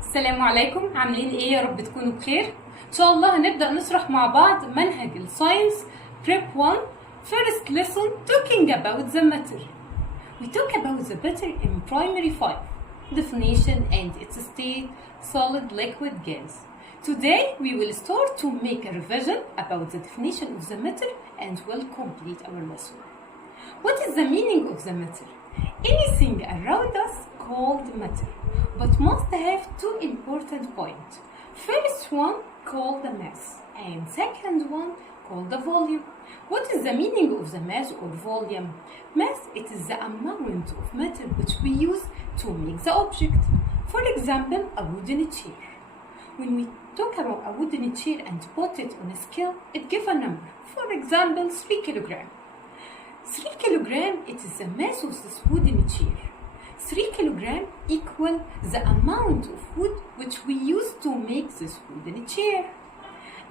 السلام عليكم، عاملين ايه؟ يا رب تكونوا بخير. ان شاء الله هنبدأ نشرح مع بعض منهج الساينس Prep 1 First lesson talking about the matter. We talk about the matter in primary 5 definition and its state, solid, liquid, gas. Today we will start to make a revision about the definition of the matter and will complete our lesson. What is the meaning of the matter? Anything around us called matter, but must have two important points. First one called the mass, and second one called the volume. What is the meaning of the mass or volume? Mass, it is the amount of matter which we use to make the object. For example, a wooden chair. When we talk about a wooden chair and put it on a scale, it gives a number. For example, 3 kilograms. 3 kilogram, it is the mass of this wooden chair. 3 kilogram equal the amount of wood which we use to make this wooden chair.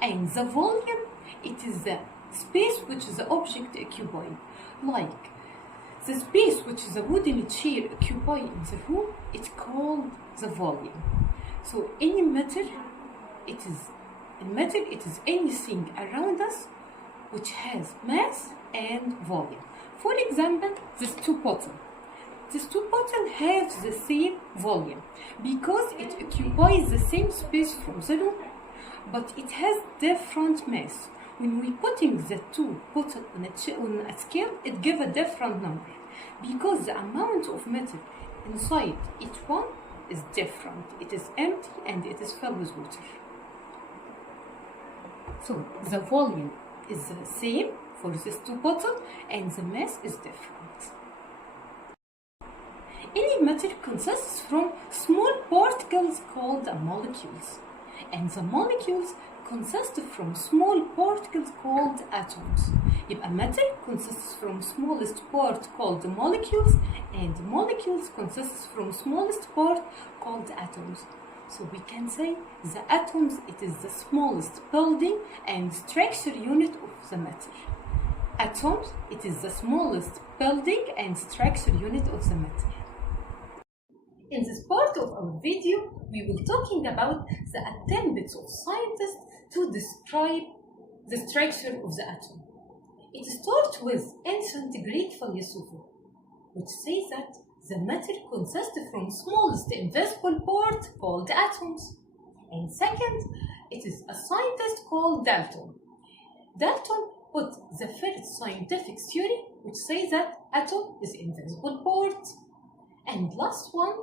And the volume, it is the space which the object occupies. Like the space which the wooden chair occupies in the room, it's called the volume. So any matter, it is anything around us which has mass and volume. For example, these two bottles. These two bottles have the same volume because it occupies the same space from the room, but it has different mass. When we putting the two bottles on a scale, it gives a different number because the amount of matter inside each one is different. It is empty and it is filled with water. So the volume is the same for these two bottles and the mass is different. Any matter consists from small particles called molecules, and the molecules consist from small particles called atoms. يبقى matter consists from smallest part called molecules, and molecules consists from smallest part called atoms. So we can say the atoms, it is the smallest building and structure unit of the matter. Atoms, it is the smallest building and structure unit of the matter. In this part of our video, we will talking about the attempts of scientists to describe the structure of the atom. It starts with ancient Greek philosopher, which says that the matter consists from smallest invisible part called atoms. And second, it is a scientist called Dalton. Dalton put the first scientific theory which says that atom is invisible part. And last one,